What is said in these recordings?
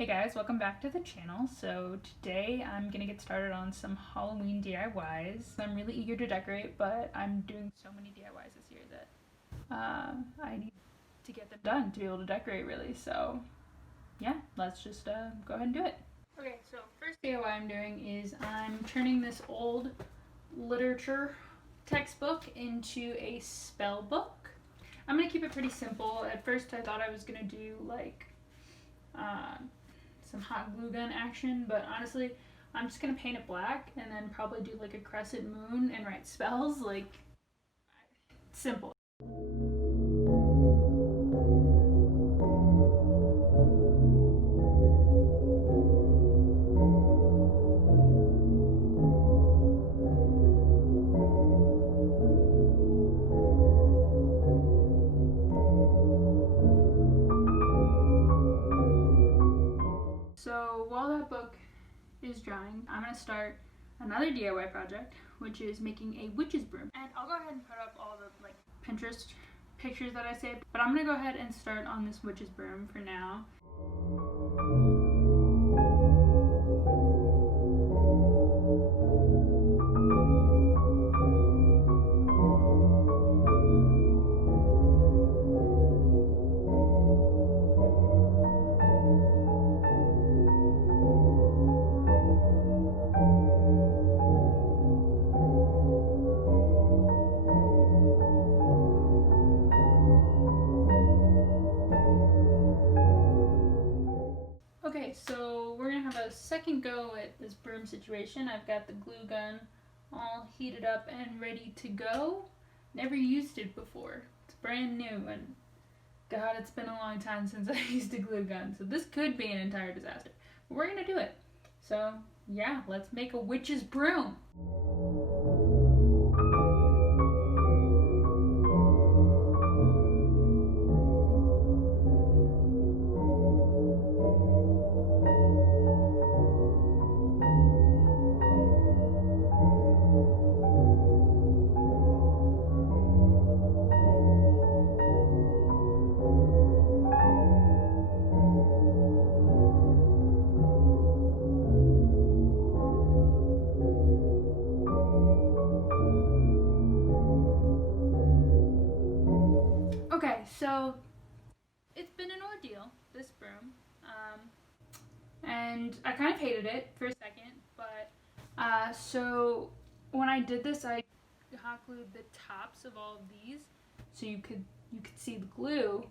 Hey guys, welcome back to the channel. So today I'm gonna get started on some Halloween DIYs. I'm really eager to decorate, but I'm doing so many DIYs this year that I need to get them done to be able to decorate really. So yeah, let's just go ahead and do it. Okay, so first DIY I'm doing is I'm turning this old literature textbook into a spell book. I'm gonna keep it pretty simple. At first I thought I was gonna do like some hot glue gun action, but honestly I'm just gonna paint it black and then probably do like a crescent moon and write spells. Like, simple. So while that book is drying, I'm gonna start another DIY project, which is making a witch's broom. And I'll go ahead and put up all the like Pinterest pictures that I saved, but I'm gonna go ahead and start on this witch's broom for now. Okay, so we're gonna have a second go at this broom situation. I've got the glue gun all heated up and ready to go. Never used it before. It's brand new, and God, it's been a long time since I used a glue gun, so this could be an entire disaster. But we're gonna do it. So yeah, let's make a witch's broom. Okay, so it's been an ordeal, this broom, and I kind of hated it for a second, but so when I did this, I hot glued the tops of all of these so you could see the glue,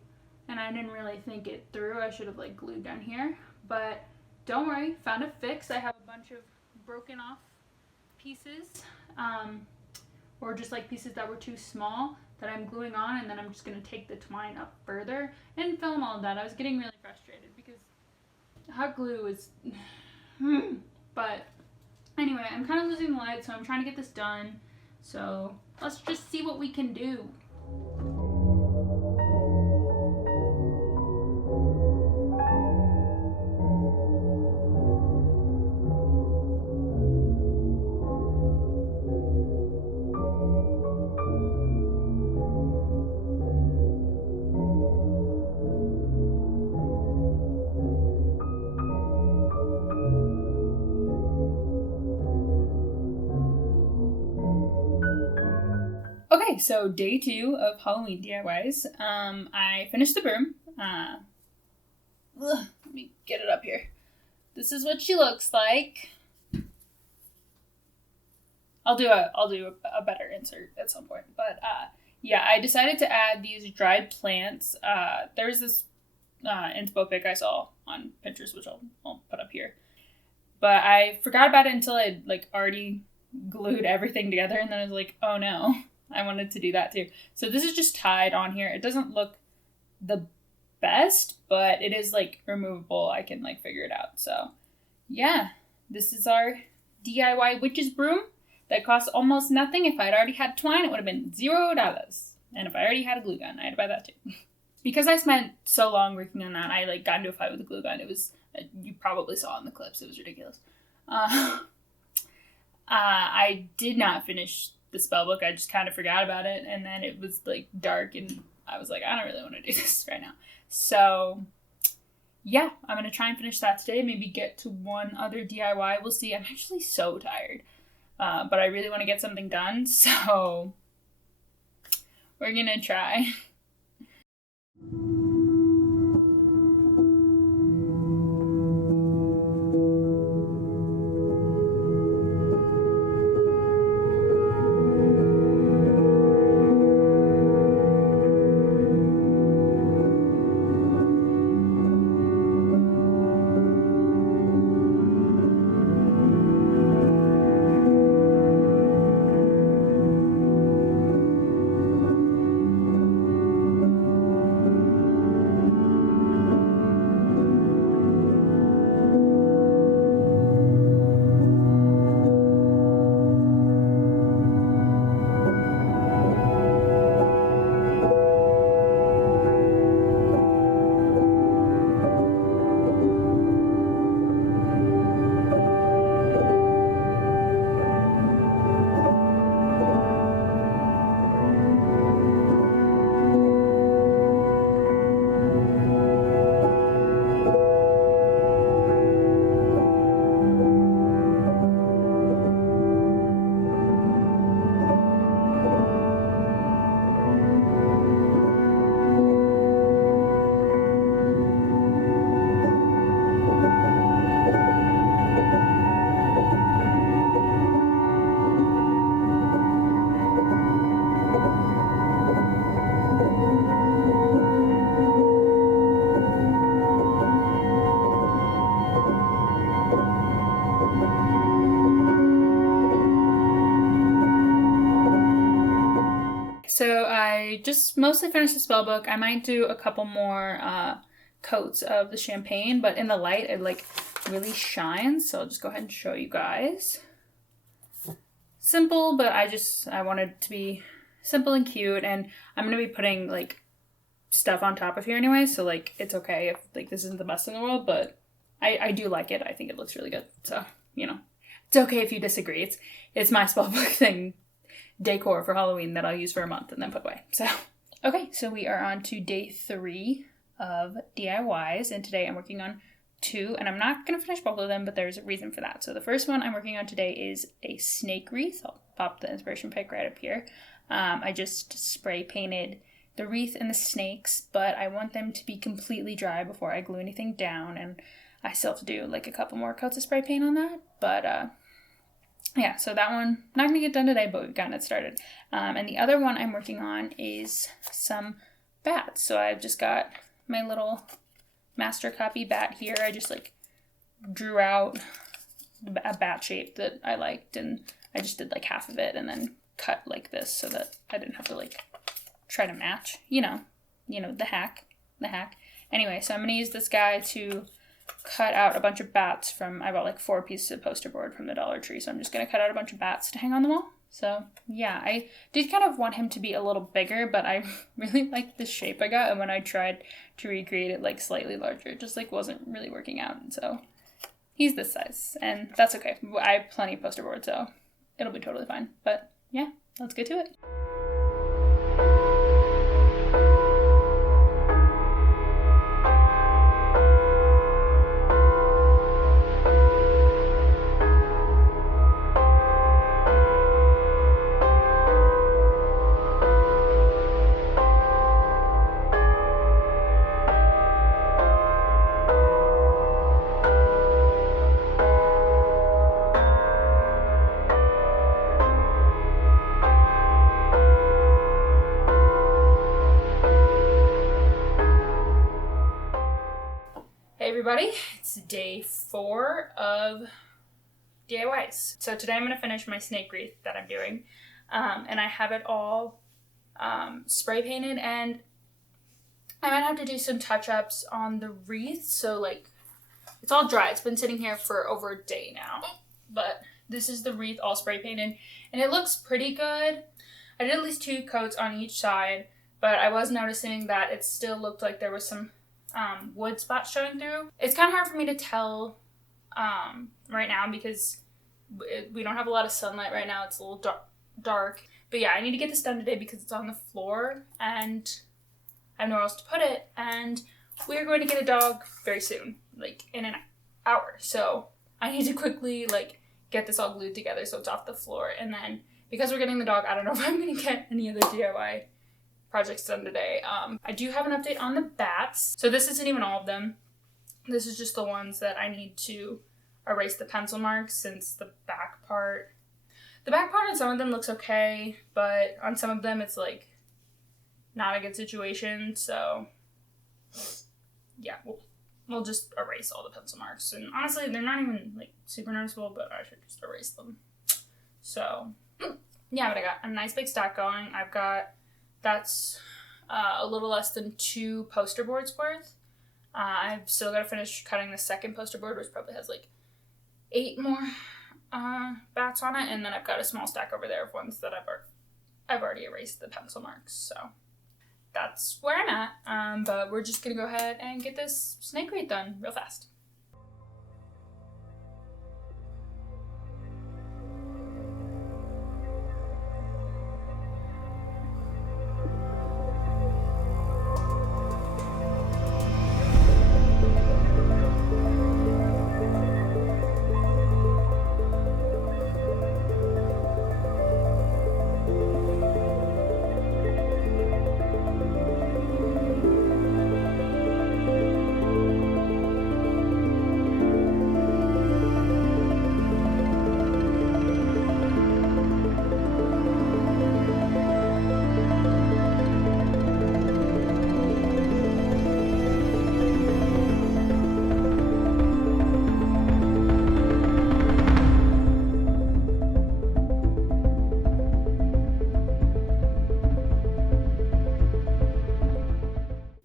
and I didn't really think it through. I should have like glued down here, but don't worry, found a fix. I have a bunch of broken off pieces, or just like pieces that were too small that I'm gluing on, and then I'm just gonna take the twine up further and film all of that. I was getting really frustrated because hot glue is but anyway, I'm kind of losing the light, so I'm trying to get this done. So let's just see what we can do. Okay, so day 2 of Halloween DIYs. I finished the broom. Let me get it up here. This is what she looks like. I'll do a better insert at some point. But yeah, I decided to add these dried plants. There's this inspo pic I saw on Pinterest, which I'll put up here. But I forgot about it until I like already glued everything together, and then I was like, oh no. I wanted to do that too. So this is just tied on here. It doesn't look the best, but it is like removable. I can like figure it out. So yeah, this is our DIY witch's broom that costs almost nothing. If I'd already had twine, it would have been $0. And if I already had a glue gun, I had to buy that too. Because I spent so long working on that, I like got into a fight with the glue gun. It was, you probably saw it in the clips. It was ridiculous. I did not finish the spell book. I just kind of forgot about it, and then it was like dark, and I was like, I don't really want to do this right now. So yeah, I'm going to try and finish that today. Maybe get to one other DIY. We'll see. I'm actually so tired. But I really want to get something done. So we're going to try. So I just mostly finished the spell book. I might do a couple more coats of the champagne, but in the light it like really shines. So I'll just go ahead and show you guys. Simple, but I wanted it to be simple and cute, and I'm gonna be putting like stuff on top of here anyway, so like it's okay if like this isn't the best in the world, but I do like it. I think it looks really good. So, you know, it's okay if you disagree. It's my spellbook thing, decor for Halloween that I'll use for a month and then put away. So, okay, so we are on to day 3 of DIYs, and today I'm working on 2, and I'm not going to finish both of them, but there's a reason for that. So the first one I'm working on today is a snake wreath. I'll pop the inspiration pic right up here. I just spray painted the wreath and the snakes, but I want them to be completely dry before I glue anything down, and I still have to do like a couple more coats of spray paint on that, but yeah, so that one, not going to get done today, but we've gotten it started. And the other one I'm working on is some bats. So I've just got my little master copy bat here. I just like drew out a bat shape that I liked, and I just did like half of it and then cut like this so that I didn't have to like try to match, you know, the hack. Anyway, so I'm going to use this guy to cut out a bunch of bats from, I bought like 4 pieces of poster board from the Dollar Tree, so I'm just going to cut out a bunch of bats to hang on the wall. So yeah, I did kind of want him to be a little bigger, but I really liked the shape I got, and when I tried to recreate it like slightly larger, it just like wasn't really working out, and so he's this size, and that's okay. I have plenty of poster board, so it'll be totally fine. But yeah, let's get to it. Everybody, it's day 4 of DIYs. So today I'm going to finish my snake wreath that I'm doing, and I have it all spray painted, and I might have to do some touch-ups on the wreath. So like, it's all dry. It's been sitting here for over a day now, but this is the wreath all spray painted, and it looks pretty good. I did at least 2 coats on each side, but I was noticing that it still looked like there was some wood spots showing through. It's kind of hard for me to tell right now because we don't have a lot of sunlight right now. It's a little dark. But yeah, I need to get this done today because it's on the floor and I have nowhere else to put it. And we are going to get a dog very soon, like in an hour. So I need to quickly like get this all glued together so it's off the floor. And then because we're getting the dog, I don't know if I'm going to get any other DIY projects done today. I do have an update on the bats. So this isn't even all of them. This is just the ones that I need to erase the pencil marks, since the back part on some of them looks okay, but on some of them it's like not a good situation. So yeah, we'll just erase all the pencil marks. And honestly, they're not even like super noticeable, but I should just erase them. So yeah, but I got a nice big stack going. That's a little less than 2 poster boards worth. I've still got to finish cutting the second poster board, which probably has like 8 more bats on it, and then I've got a small stack over there of ones that I've already erased the pencil marks. So that's where I'm at. But we're just gonna go ahead and get this snake wreath done real fast.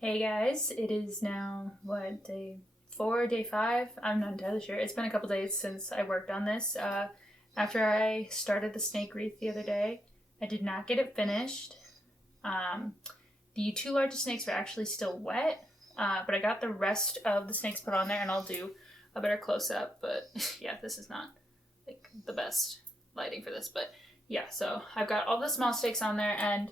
Hey guys, it is now, day 4, day 5? I'm not entirely sure. It's been a couple days since I worked on this. After I started the snake wreath the other day, I did not get it finished. The 2 largest snakes were actually still wet, but I got the rest of the snakes put on there, and I'll do a better close-up. But yeah, this is not like the best lighting for this, but yeah, so I've got all the small snakes on there, and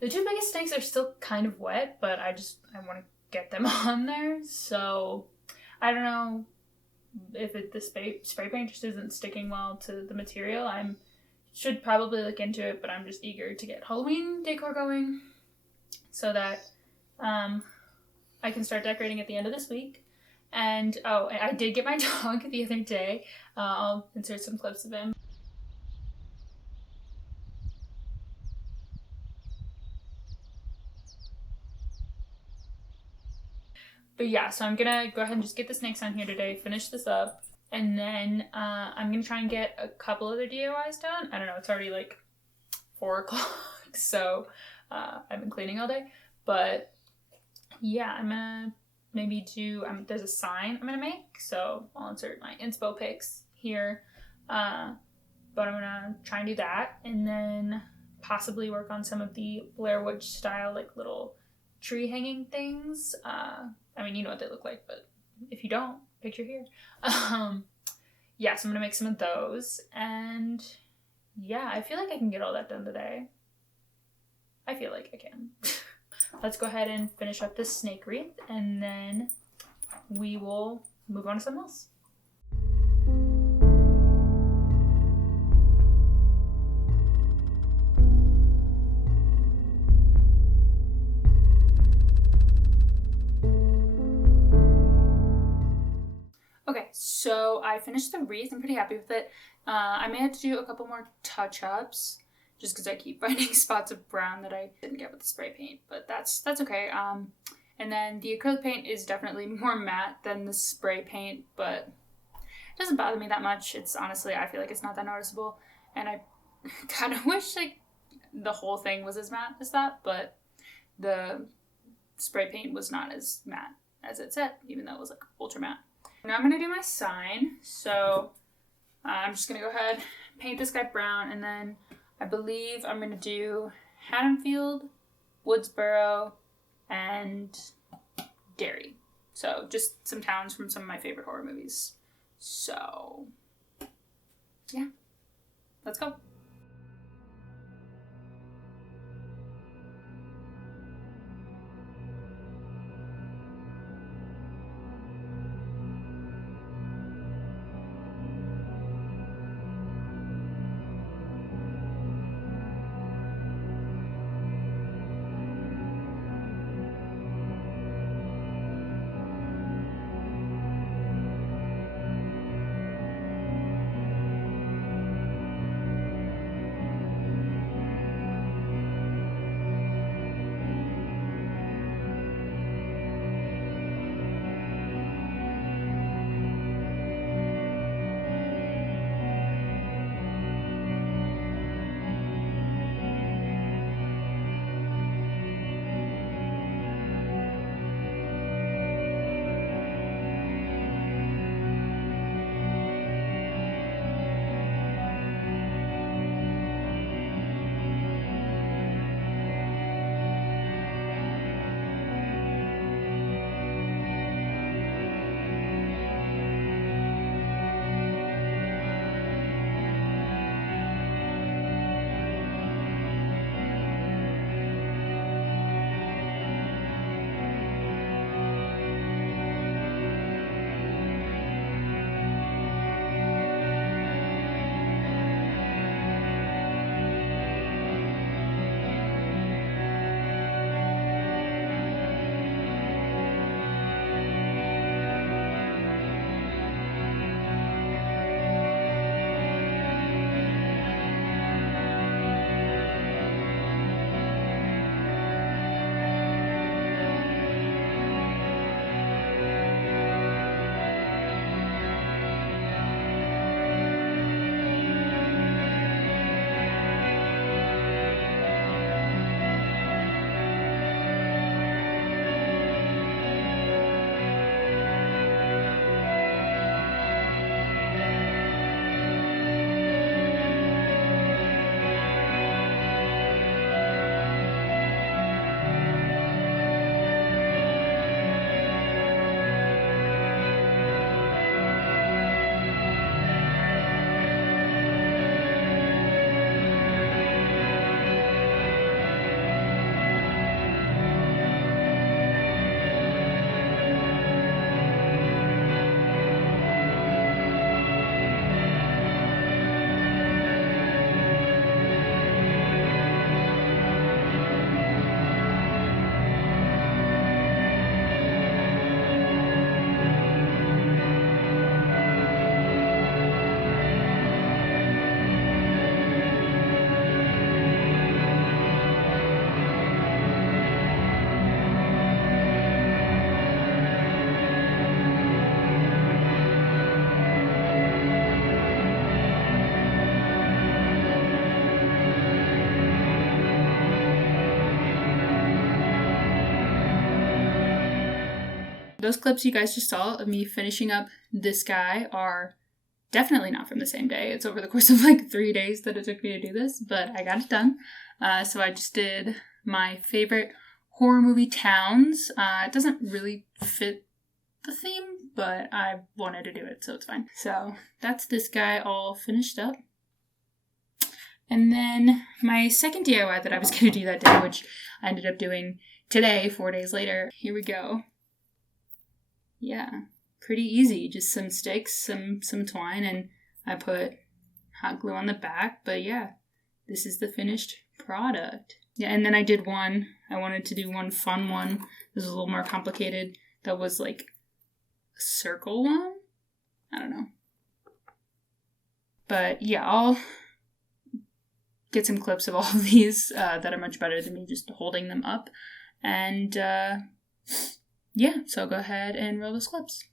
the 2 biggest snakes are still kind of wet, but I want to get them on there. So I don't know if the spray paint just isn't sticking well to the material. I should probably look into it, but I'm just eager to get Halloween decor going so that I can start decorating at the end of this week. And I did get my dog the other day. I'll insert some clips of him. But yeah, so I'm gonna go ahead and just get the snakes on here today, finish this up, and then I'm gonna try and get a couple other DIYs done. I don't know, it's already like 4 o'clock, so I've been cleaning all day. But yeah, I'm gonna maybe do, there's a sign I'm gonna make, so I'll insert my inspo pics here. But I'm gonna try and do that, and then possibly work on some of the Blair Witch style, like little tree hanging things. I mean, you know what they look like, but if you don't, picture here. Yeah, so I'm gonna make some of those, and yeah, I feel like I can get all that done today. I feel like I can. Let's go ahead and finish up this snake wreath, and then we will move on to something else. Okay, so I finished the wreath. I'm pretty happy with it. I may have to do a couple more touch-ups just because I keep finding spots of brown that I didn't get with the spray paint, but that's okay. And then the acrylic paint is definitely more matte than the spray paint, but it doesn't bother me that much. It's honestly, I feel like it's not that noticeable, and I kind of wish like the whole thing was as matte as that, but the spray paint was not as matte as it said, even though it was like ultra matte. Now I'm going to do my sign, so I'm just going to go ahead, paint this guy brown, and then I believe I'm going to do Haddonfield, Woodsboro, and Derry. So just some towns from some of my favorite horror movies. So yeah, let's go. those clips you guys just saw of me finishing up this guy are definitely not from the same day. It's over the course of like 3 days that it took me to do this, but I got it done. So I just did my favorite horror movie towns. It doesn't really fit the theme, but I wanted to do it, so it's fine. So that's this guy all finished up. And then my second DIY that I was going to do that day, which I ended up doing today, 4 days later. Here we go. Yeah, pretty easy. Just some sticks, some twine, and I put hot glue on the back. But yeah, this is the finished product. Yeah, and then I did one. I wanted to do one fun one. This was a little more complicated. That was like a circle one. I don't know. But yeah, I'll get some clips of all of these that are much better than me just holding them up. And yeah, so I'll go ahead and roll those clips.